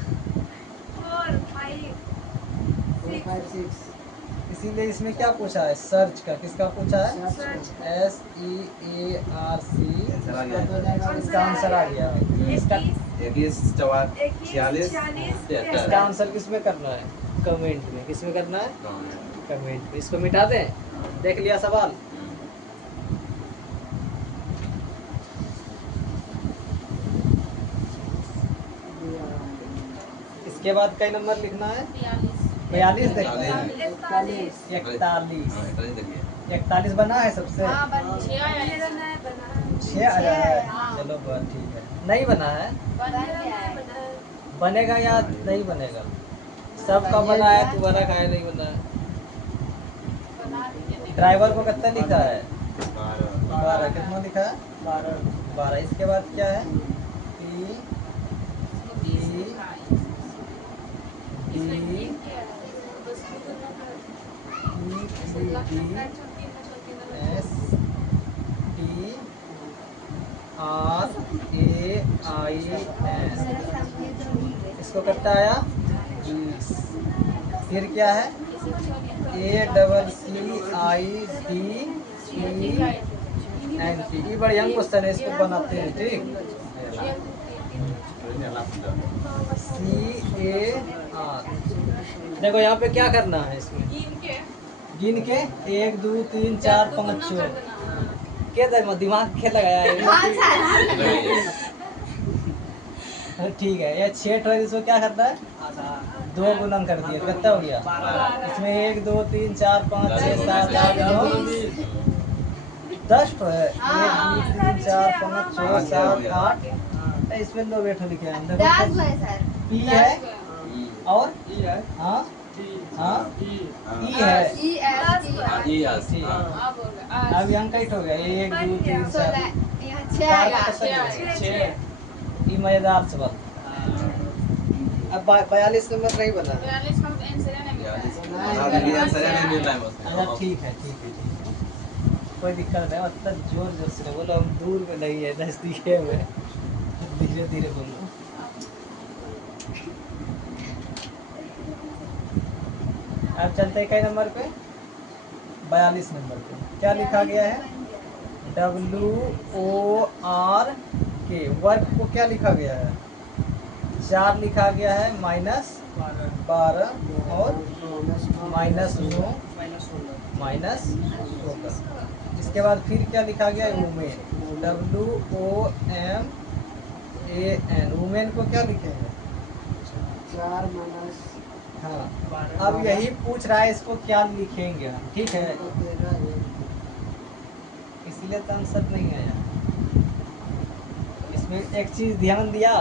इसीलिए इसमें क्या पूछा है सर्च का, किसका पूछा है SEARC, इसका आंसर आ गया। इसका 21 46 इसका आंसर किसमें करना है कमेंट में, किसमें करना है कमेंट में। इसको मिटा दें, देख लिया सवाल। इसके बाद कई नंबर लिखना है 42 देखना है 41 बना है सबसे 6 आया है, चलो बस ठीक है। नहीं बना है, बनेगा या नहीं बनेगा, सबका बना है, तुम्हारा का है नहीं बना है। ड्राइवर को कितना लिखा है 12, कितना लिखा है 12। इसके बाद क्या है TRAIN, इसको कितना आया 20। फिर क्या है ACCIDENT, ये बढ़िया क्वेश्चन है, इसको बनाते हैं, ठीक। CAR, देखो यहाँ पे क्या करना है इसमें गिन के 1 2 3 4 5 6 क्या दिमाग खेल लगाया है। ठीक है, ये 6 इसको क्या करना है 2 गुणन कर दिए, कितना हो गया? इसमें 1 2 3 4 5 6 7 8 9 10 तो है। 1 2 3 4 5 6 7 8, इसमें 2 बैठो लिखे हैं। देखो 10 है सर। पी है और हाँ हाँ ई है। ई एस टी ठीक। अब यहाँ कट हो गया, 1 2 3 4 यहाँ 6 आएगा। 6। ई मजेदार सवाल। अब 42 नंबर नहीं बना। अच्छा ठीक है ठीक है ठीक है, कोई दिक्कत नहीं। मतलब जोर जोर से बोलो, हम दूर में नहीं है, नजदीक में, धीरे धीरे बोलो। अब चलते हैं कई नंबर पे? 42 नंबर पे क्या लिखा गया है? WORK, वर्क को क्या लिखा गया है? 4 लिखा गया है, -12 और -9 -16। इसके बाद फिर क्या लिखा गया है? वुमेन, WOMAN, वुमेन को क्या लिखेंगे? 4 माइनस हाँ, अब यही पूछ रहा है इसको क्या लिखेंगे हम, ठीक है? इसलिए तो आंसर नहीं आया। इसमें एक चीज ध्यान दिया,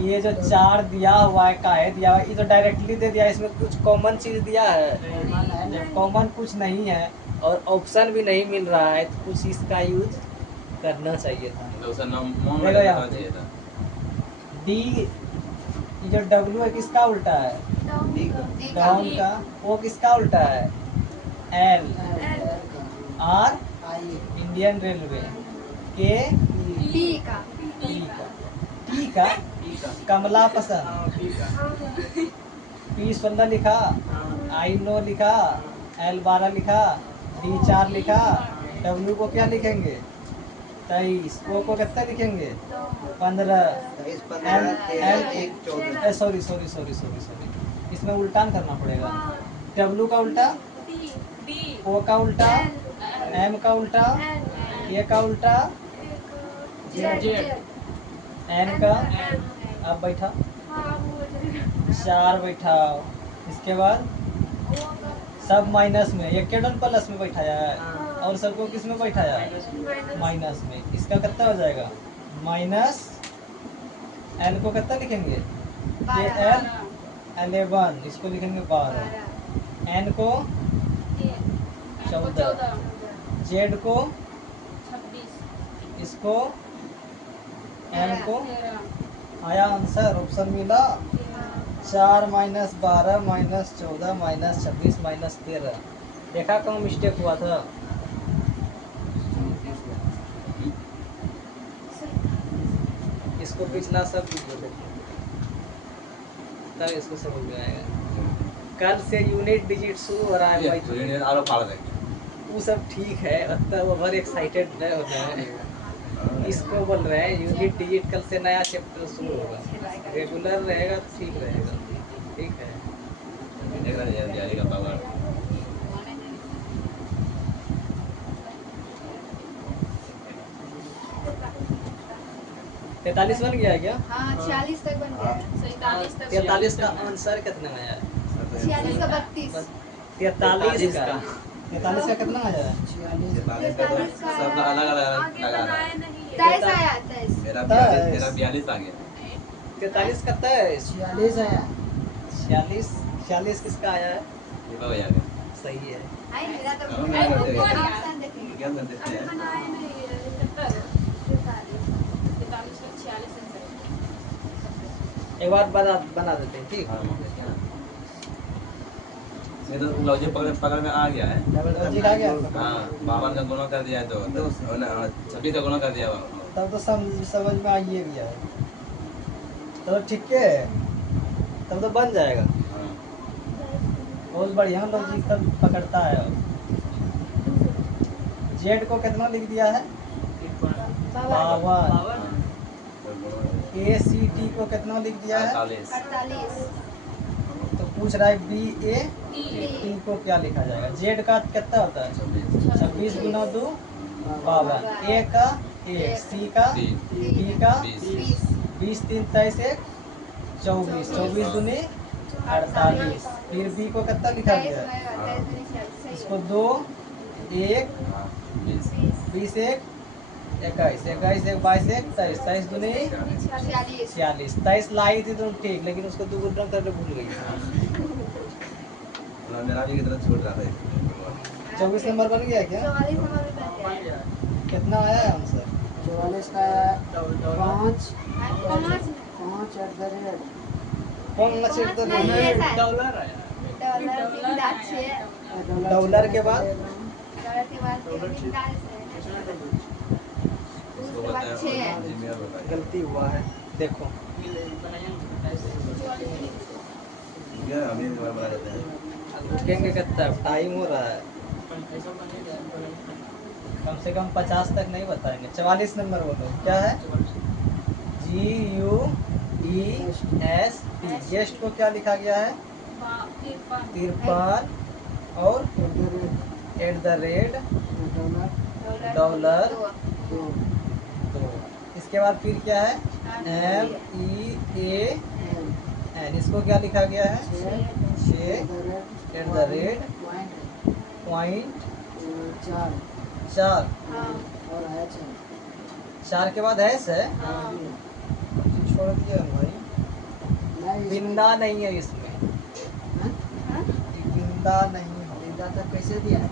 ये जो 4 दिया हुआ है, काहे दिया हुआ है, ये तो डायरेक्टली दे दिया है। इसमें कुछ कॉमन चीज दिया है, कॉमन कुछ नहीं है और ऑप्शन भी नहीं मिल रहा है, तो कुछ इसका यूज करना चाहिए था। देखो यहाँ पे डी, ये जो डब्ल्यू है किसका उल्टा है? डाउन का। वो किसका उल्टा है? एल। R Indian railway. के टी का टी का। टी का कमला पसंद। पी 15 लिखा, आई 9 लिखा, एल 12 लिखा, डी 4 लिखा, डब्ल्यू को क्या लिखेंगे? 23। को कितना लिखेंगे? 15। सॉरी, इसमें उल्टान करना पड़ेगा। डब्ल्यू का उल्टा, ओ का उल्टा, एम का उल्टा, ए का उल्टा, एन का। अब बैठा 4 बैठाओ। इसके बाद सब माइनस में, ये केडन प्लस में बैठाया है और सबको किस में बैठाया है? माइनस में। इसका कितना हो जाएगा? माइनस एल को कितना लिखेंगे? ये एल 11, इसको लिखेंगे 12। एन को 14, जेड को 26, इसको एम को। आया आंसर, ऑप्शन मिला 4 -12 -14 -26 -13। देखा कहाँ मिस्टेक हुआ था? इसको पिछला सब कुछ बोले तब इसको समझ में आएगा। कल से यूनिट डिजिट शुरू हो रहा है भाई, वो सब ठीक है, मतलब ओवर एक्साइटेड नहीं होता है। इसको बोल रहे हैं यूनिट डिजिट कल से नया चैप्टर शुरू होगा, रेगुलर रहेगा तो ठीक रहेगा। ठीक है, 43 बन गया क्या? हाँ 46 तक बन गया। 43 का आंसर कितना आया? 46 का 32। 43 का 43 का कितना आया? 43 का सबका अलग-अलग लगा रहा है। 23 आया 23। मेरा 42 आ गया। 43 का 23। 46 आया। 46 किसका आया है? ये बाबा आ गया। सही है। आई मेरा तो हाँ, मेरा तो ऊपर है। ऑप्शन देखेंगे। क्या करते हैं? एक बार बना देते हैं, ठीक? हाँ, ये तो लॉजिक पकड़ में आ गया है। डबल लॉजिक आ गया। हाँ, 52 का गुणा कर दिया है तो 26 का गुणा कर दिया। तब तो समझ में आइए गया है। तो ठीक है, तब तो बन जाएगा। हाँ, बहुत बढ़िया लॉजिक तब पकड़ता है। जेड को कितना लिख दिया है? 52। ए सी टी को कितना लिख दिया है? 48। तो पूछ रहा है बी ए टी को क्या लिखा जाएगा? जेड का कितना होता है? 26 गुना 2 52। ए का 1, सी का डी का 20। 20 3 23 1 24 24 दूनी 48। फिर बी को कितना लिखा गया है? इसको 2 1 हाँ, 20 20 1 21 21 1 22 1 23 23 दूनी 46 23 लाई थी तुम ठीक, लेकिन उसको दो गुना करके भूल गई। मतलब मेरा भी कितना छूट रहा था 24 नंबर बन गया क्या? कितना आया है आंसर? 44 का 5 5 कौन मचे तो डॉलर डॉलर के बाद उसको बताया इंजीनियर बताया गलती हुआ है, देखो क्या अभी एक बार बता देते हैं रुकेंगे कितना टाइम हो रहा है, कम से कम 50 तक नहीं बताएंगे। 44 नंबर बोलो क्या है? GUEST। गेस्ट को क्या लिखा गया है? 53 और $, तो इसके बाद फिर क्या है? MEAN। इसको क्या लिखा गया है? 6 पॉइंट 4। 4 के बाद हैश है, छोड़ दिया भाई। बिंदा नहीं है इसमें, बिंदा नहीं हो, कैसे दिया है?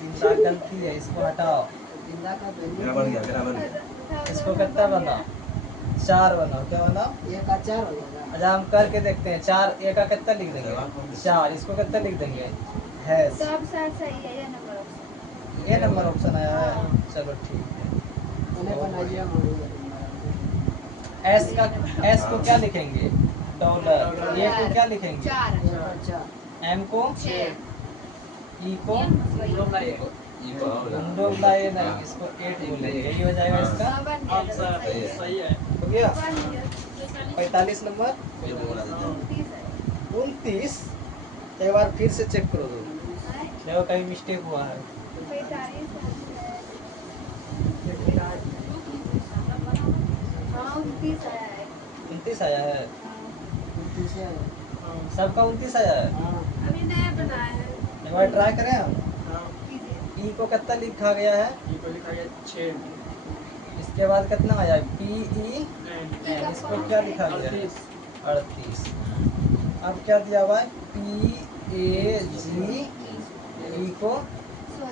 बिंदा गलती है, इसको हटाओ। बिंदा का मेरा बन गया इसको कितना बना? 4 बनाओ। क्या बनाओ? 1 का 4 हो जाएगा। अच्छा हम करके देखते हैं। 4 1 का कितना लिख देंगे? 4। इसको कितना लिख देंगे? हैश। ये नंबर ऑप्शन आया है, चलो ठीक है। मैंने बनाया एस को क्या लिखेंगे? $। ए को क्या लिखेंगे? एम को, ई को डोला, ये नहीं, इसको 8 बोलेंगे। यही हो जाएगा इसका। हो गया 45 नंबर। 29 एक बार फिर से चेक करो, देखो कहीं मिस्टेक हुआ है। 29 आया है, सबका 29 आया है। अभी नया बनाया है। एक बार ट्राई करें हम। ई को कितना लिखा गया है? 6 इसके बाद कितना आया? PEN। इसको क्या लिखा गया है? 38। अब क्या दिया हुआ है? PAG। ई को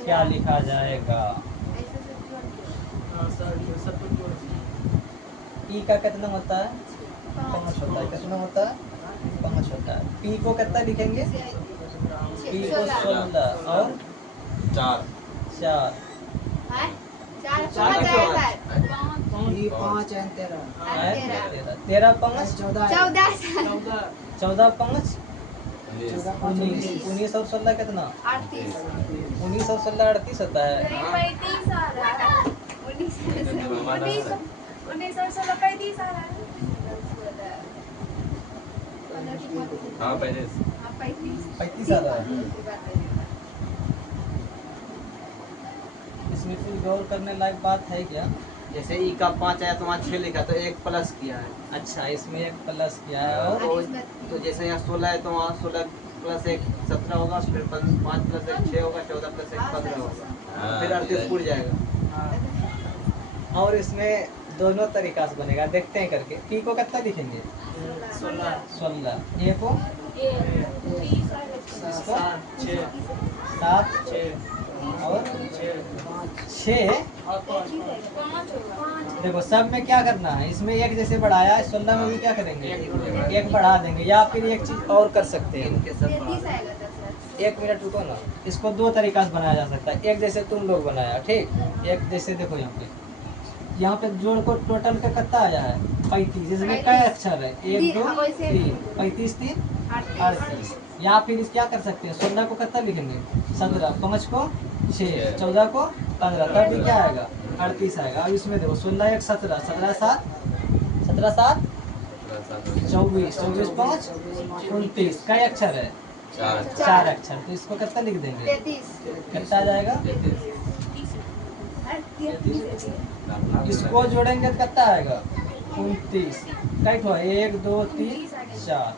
क्या लिखा जाएगा? ई का कितना होता है? 5 होता है। कितना होता है? 5 होता है। पी को कितना लिखेंगे? पी को 16 और 4 4। 5 and 13 13 5 14 14 5 19 और 16 कितना? 19 और 16 38 होता है। 35 हाँ पहले 35 आ रहा है। इसमें कुछ गौर करने लायक बात है क्या? जैसे ई का 5 आया तो वहाँ 6 लिखा तो 1 प्लस किया है। अच्छा, इसमें एक प्लस किया है और तो जैसे यहाँ 16 है तो वहाँ 16 प्लस 1 17 होगा, फिर 5 प्लस 1 6 होगा, 14 प्लस 1 15 होगा, फिर 38 पूर जाएगा। और इसमें दोनों तरीका से बनेगा, देखते हैं करके। पी को कितना लिखेंगे? 16। ए को 7 और 6। देखो सब में क्या करना है, इसमें एक जैसे बढ़ाया है, 16 में भी क्या करेंगे? एक बढ़ा देंगे, या फिर एक चीज और कर सकते हैं। एक मिनट रुको ना, इसको दो तरीका से बनाया जा सकता है। एक जैसे तुम लोग बनाया, ठीक। एक जैसे देखो यहाँ पे जोड़ को टोटल का कितना आया है? 35। इसमें कई अक्षर है? 1 2 3 35 3 38। या फिर इस क्या कर सकते हैं? 16 को कितना लिखेंगे? 17। 5 को 6, 14 को 15, तब भी क्या आएगा? 38 आएगा। अब इसमें देखो 16 1 17, 17 7 24, 24 5 29। कई अक्षर है? 4 अक्षर। तो इसको कितना लिख देंगे? कितना आ जाएगा? इसको जोड़ेंगे तो कितना आएगा? 29। कई ठो? 1 2 3 4।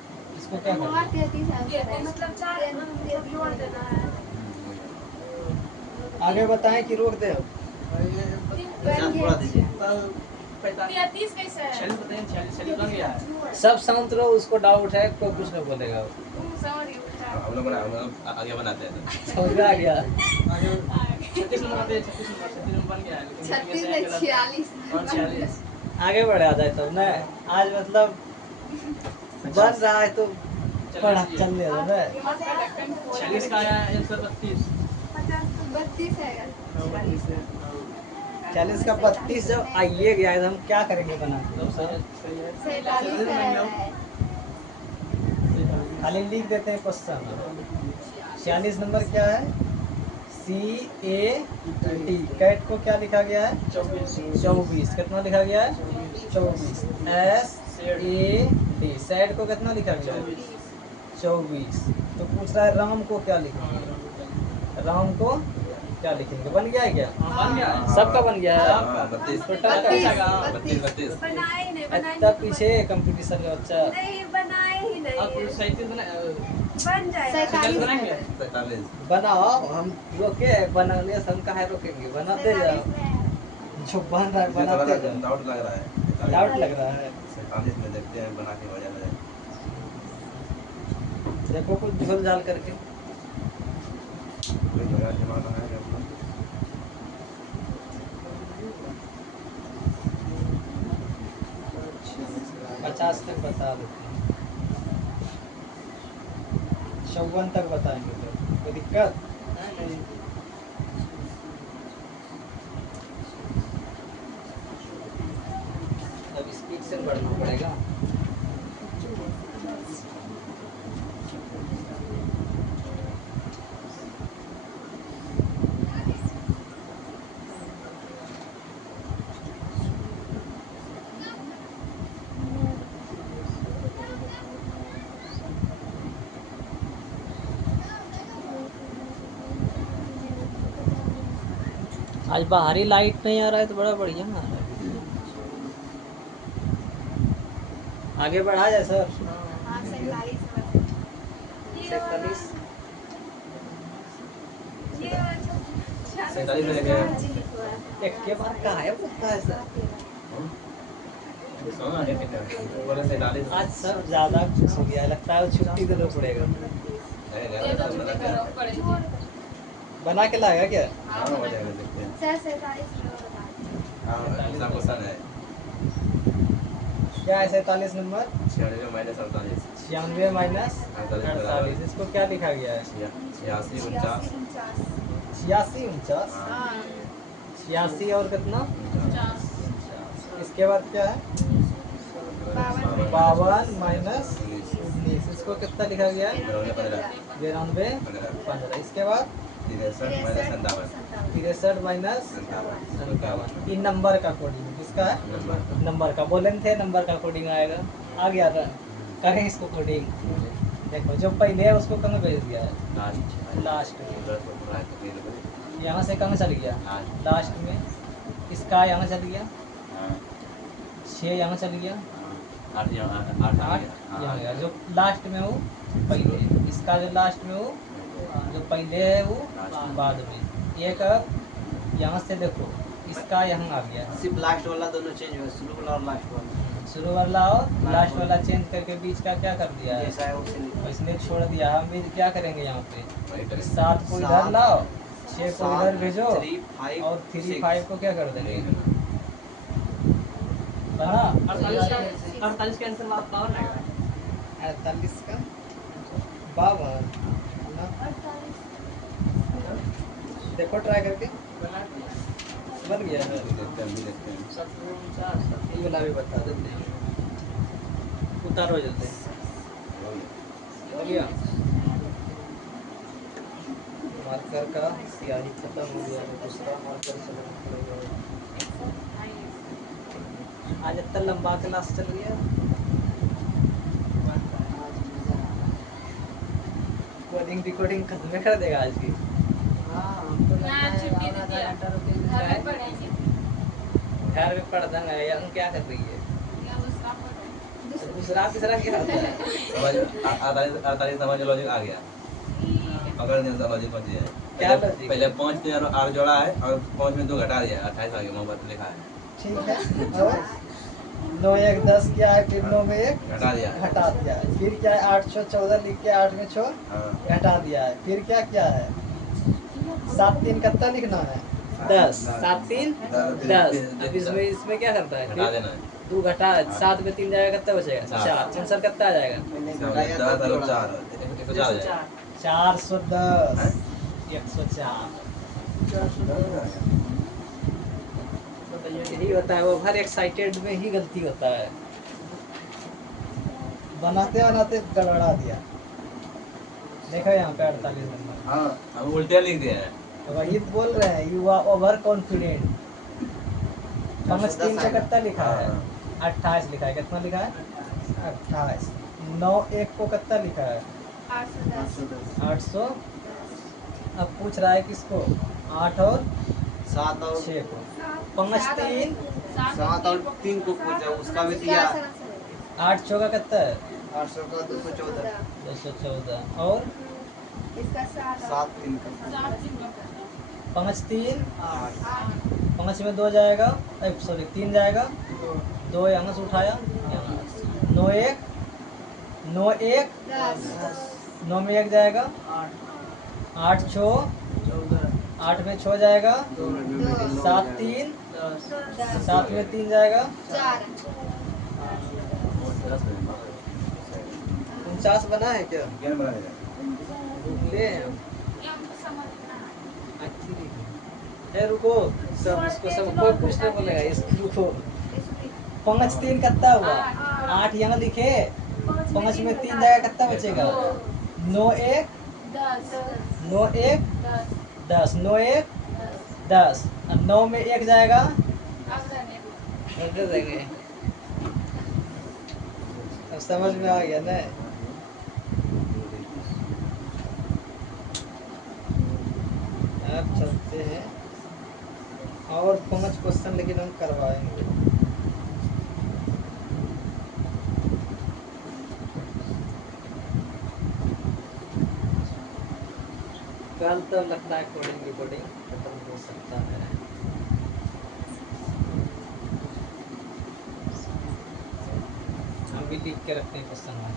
इसको क्या वहाँ करना 33 आंसर है। मतलब 4 मतलब जोड़ देना है। आगे बताएं कि रोक दे? पचास पूरा दीजिए। 33 कैसे है? सब शांत रहो, उसको डाउट है, कोई कुछ नहीं बोलेगा। सॉरी उठा। हम लोग आगे बनाते हैं तो समझ में आ गया? 36 से 46 आगे बढ़ा जाए तब ना। आज मतलब बन रहा है तो पढ़ा चलने दो ना। 46 का आया 132 32 है। 40 का 32 जब आइए गया है तो हम क्या करेंगे बना के? 47 है। खाली लिख देते हैं क्वेश्चन। 46 नंबर क्या है? CAT। कैट को क्या लिखा गया है? 24। कितना लिखा गया है? 24। SAD। सैड को कितना लिखा गया है? 24। तो पूछ रहा है राम को क्या लिखेंगे? राम को क्या लिखेंगे? बन गया है क्या? बन गया है। सबका बन गया है? 32 टोटल का? 32 बनाए ही नहीं, बनाए इतना पीछे कंपटीशन का बच्चा। नहीं, बनाए ही नहीं। 37 बना बन जाएगा। 47 बनाएंगे। 47 बनाओ, हम रोके बनाने से हम काहे रोकेंगे? बनाते जाओ, जो बन रहा है बनाते जाओ। डाउट लग रहा है। डाउट लग रहा है? 47 में देखते हैं बना के हो जाएगा। देखो कुछ झोल झाल करके। कोई जगह दिमाग में है अपना। 50 तक बता देते हैं, 54 तक बताएंगे तो कोई दिक्कत? अब स्पीड से बढ़ना पड़ेगा। आज बाहरी लाइट नहीं आ रहा है तो बड़ा बढ़िया आ रहा है। आगे बढ़ा जाए सर। हाँ 47 47 ये 47 में लेके एक के बाद का है पता है सर? सोना है कितना बोले 47 आज सब ज्यादा खुश हो गया, लगता है छुट्टी देना पड़ेगा। बना के लाएगा क्या? हाँ हो जाएगा देखते हैं। 47 हाँ ऐसा क्वेश्चन है। क्या है 47 नंबर? 96 minus 48 96 minus 48। इसको क्या लिखा गया है? 86 49 86 49। हाँ 86 और कितना? इसके बाद क्या है? 52 माइनस 19। इसको कितना लिखा गया है? 92 15। इसके बाद 63 माइनस 57 63 माइनस 57। इन नंबर का कोडिंग किसका है? नंबर का। बोले थे नंबर का कोडिंग आएगा, आ गया था। करें इसको कोडिंग। देखो जो पहले है उसको कहाँ भेज दिया है? लास्ट में। यहाँ से कहाँ चल गया? लास्ट में। इसका यहाँ चल गया, 6 यहाँ चल गया, 8 यहाँ गया। जो लास्ट में हो पहले, इसका जो लास्ट में हो जो पहले है वो बाद में। एक अब यहाँ से देखो, इसका यहाँ आ गया। सिर्फ लास्ट वाला दोनों चेंज हुआ, शुरू वाला और लास्ट वाला। शुरू वाला और लास्ट वाला चेंज करके बीच का क्या कर दिया है? जैसा है वैसे लिखो। इसने छोड़ दिया। हम भी क्या करेंगे यहाँ पे? 7 को इधर लाओ, 6 को इधर भेजो 3 5 और 3 5 को क्या कर देंगे? बना 48 के आंसर आप 52 आएगा। 48 का 52। देखो ट्राई करके बन गया है। ये वाला भी बता देते हैं, उतारो जल्दी। हो गया। मार्कर का स्याही खत्म हो गया है, दूसरा मार्कर से लेना पड़ेगा। आज इतना लंबा क्लास चल गया। कोडिंग डिकोडिंग खत्म कर देगा आज की। घर में पढ़ देंगे। हम क्या कर रही है? दूसरा तीसरा क्या होता है? समझ 48 समझ लॉजिक आ गया, पकड़ दिया लॉजिक पहुंच गया। क्या logic? पहले 5 में 8 जोड़ा है और 5 में 2 घटा दिया, 28 आ गया, मोहब्बत लिखा है, ठीक है। और 9 1 10 क्या है, फिर 9 में 1 घटा दिया। घटा दिया है, फिर क्या है 8 6 14 लिख के 8 में 6 हाँ घटा दिया है, फिर क्या क्या है 7 3 कितना लिखना है 10, 7 3 10। अब इसमें क्या करता है, घटा देना है, 2 घटा 7 में 3 जाएगा कितना बचेगा 4। आंसर कितना आ जाएगा मैंने इसका घटाया मतलब 10 तो और जोड़ा। 4 104 आ जाएगा। 410 104। यही होता है, वो हर एक्साइटेड में ही गलती होता है, बनाते बनाते गड़बड़ा दिया। देखो यहाँ पे 48 नंबर, हाँ हम उल्टे लिख दिए हैं। वही बोल रहे हैं, यू आर ओवर कॉन्फिडेंट। 5 3 का कितना लिखा है 28 लिखा है, कितना लिखा है 28। 9 1 को कितना लिखा है 810 800। अब पूछ रहा है किसको 8 और 7 और 6 को। 5 3 7 और 3 को पूछा, उसका भी दिया 8 6 का कितना है 800 का 214, 214। और इसका 7 3 का 5 3 8 5 में 2 जाएगा, सॉरी 3 जाएगा, 2 यहाँ से उठाया, 9 1 9 1 9 में 1 जाएगा, 8 6 8 में 6 जाएगा, 7 3 7 में 3 जाएगा, 49 बना है क्या? क्या बनाएगा? ले रुको, सब इसको सब कोई पूछने बोलेगा, इसको रुको। 5 3 कितना हुआ 8 यहाँ लिखे, 5 में 3 जाएगा कितना बचेगा 9 1 9 1 10 9 1 10 और 9 में 1 जाएगा, दे देंगे। अब समझ में आ गया ना। अब चलते हैं और 5 क्वेश्चन, लेकिन हम करवाएंगे। कल तो लगता है कोडिंग रिकॉर्डिंग खत्म हो सकता है। हम भी लिख के रखते हैं क्वेश्चन में।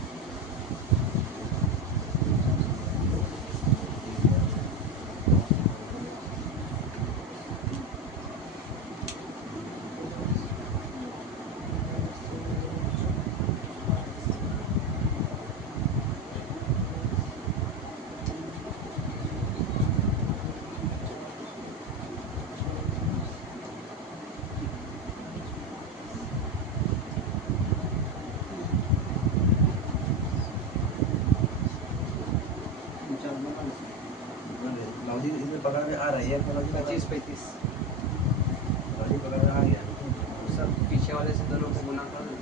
लॉजिक इसमें पकड़ में आ रही है, 25 35 लॉजिक पकड़ में आ गया। सब पीछे वाले से दोनों को गुना कर दो।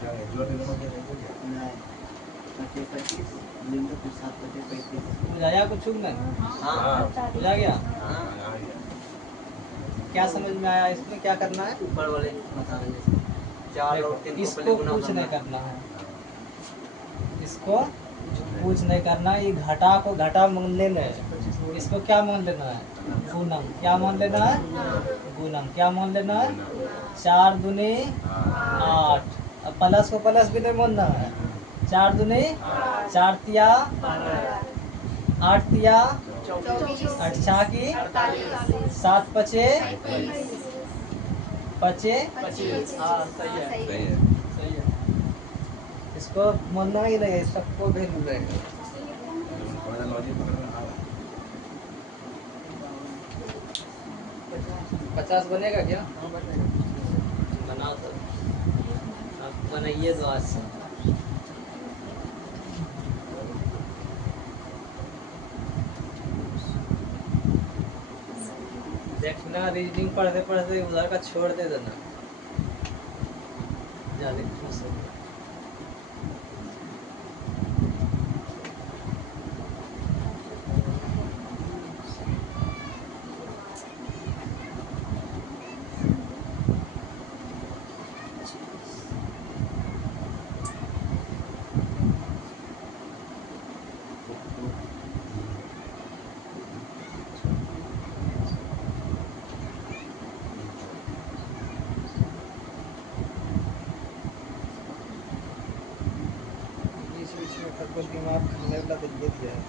क्या है जो भी दोनों के रहेंगे क्या? नहीं 25 लिंदो फिर 7 35 बुझाया कुछ नहीं? हाँ बुझा गया? हाँ आ गया। क्या समझ में आया इसमें, क्या करना है? ऊपर वाले बता रहे 4 और 3 को इसको पहले गुना कुछ नहीं करना करना है, इसको कुछ नहीं करना है। ये घटा को घटा मान लेना है, इसको क्या मान लेना है गुणम। क्या मान लेना है गुणम। क्या मान लेना है 4 दूनी 8। अब प्लस को प्लस भी नहीं मानना है, 4 दूनी 4 तिया 8 तिया 8 छा की 7 पचे 25। हाँ सही है, सही है। सही है। इसको मानना ही नहीं है, सबको वैल्यू रहेगा। थोड़ा सा लॉजिक पकड़ में आ रहा 50 बनेगा क्या? बनाओ तो, आप बनाइए तो आज से। देखना रीजनिंग पढ़ते पढ़ते उधर का छोड़ दे देना, ज्यादा खुश हो। आपको दिमाग खाने वाला तो ये दिया है।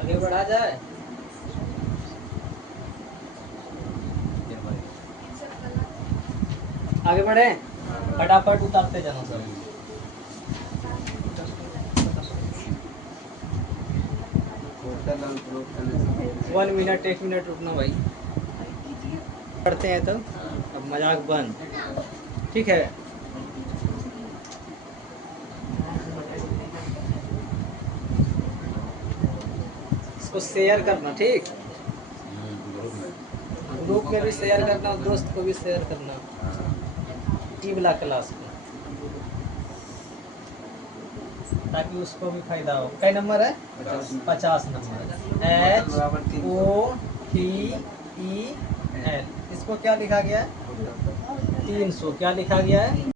आगे बढ़ा जाए। आगे बढ़े, फटाफट उतारते जाना सर। टोटल 1 मिनट 1 मिनट रुकना भाई, पढ़ते हैं तो अब मजाक बंद, ठीक है। इसको शेयर करना, ठीक, ग्रुप में भी शेयर करना और दोस्त को भी शेयर करना, ई वाला क्लास को, ताकि उसको भी फायदा हो। कई नंबर है? 50 नंबर। HOTEL, इसको क्या लिखा गया है? 300। क्या लिखा गया है?